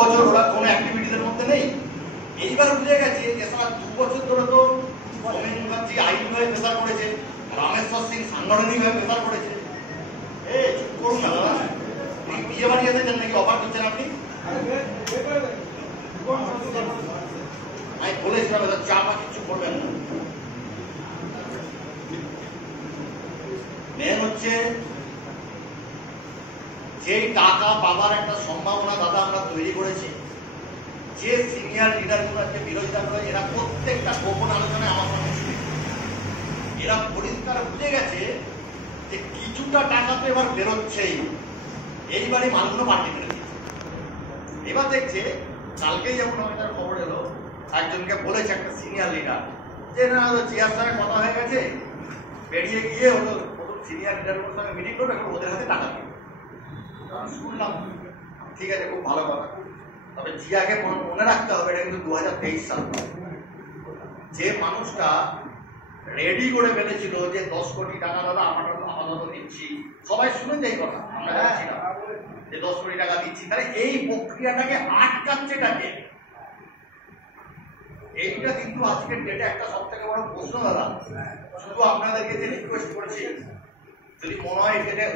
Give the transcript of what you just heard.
বছর ওরা কোনো অ্যাক্টিভিটিসের মধ্যে নেই। এইবার বুঝে গেছে যে সারা 2 বছর ধরে তো সৌমেন মুখার্জি আইনিভাবে প্রেসার করেছে, রামেশ্বর সিং সাংগঠনিকভাবে প্রেসার করেছে। চুপ করুন না দাদা, এই বিয়ে বাড়ি এসেছেন নাকি অফার করছেন আপনি? আমি বলেছিলাম চা বা কিছু করবেন না। মেন হচ্ছে যেই টাকা পাবার একটা সম্ভাবনা দাদা আমরা তৈরি করেছি, যে সিনিয়র লিডারগুলো আজকে বিরোধিতা করে, এরা প্রত্যেকটা গোপন আলোচনায় আমার সঙ্গে ছিল। এরা পরিষ্কার বুঝে গেছে যে কিছুটা টাকা তো এবার বেরোচ্ছেই, এইবারই মালগুলো পাল্টে ফেলে দিচ্ছে। এবার দেখছে, কালকেই যেমন আমাদের খবর এলো, একজনকে বলেছে একটা সিনিয়র লিডার যে না চেয়ার সঙ্গে কথা হয়ে গেছে, বেরিয়ে গিয়ে প্রথম সিনিয়র লিডারগুলোর সঙ্গে মিটিং করবে, এখন ওদের হাতে টাকা দেবে। শুনলাম, ঠিক আছে, খুব ভালো কথা। তবে জিয়াকে মনে রাখতে হবে এটা কিন্তু 2023 সাল। যে মানুষটা রেডি করে ফেলেছিল যে 10 কোটি টাকা দাদা আপাতত দিচ্ছি, সবাই শুনে যাই কথা, আমরা জানছি না যে 10 কোটি টাকা দিচ্ছি, তাহলে এই প্রক্রিয়াটাকে আটকাচ্ছে টাকে। এইটা কিন্তু আজকের ডেটে একটা সব থেকে বড় প্রশ্ন দাদা। শুধু আপনাদেরকে যে রিকোয়েস্ট করছি, যদি মনে হয় এটা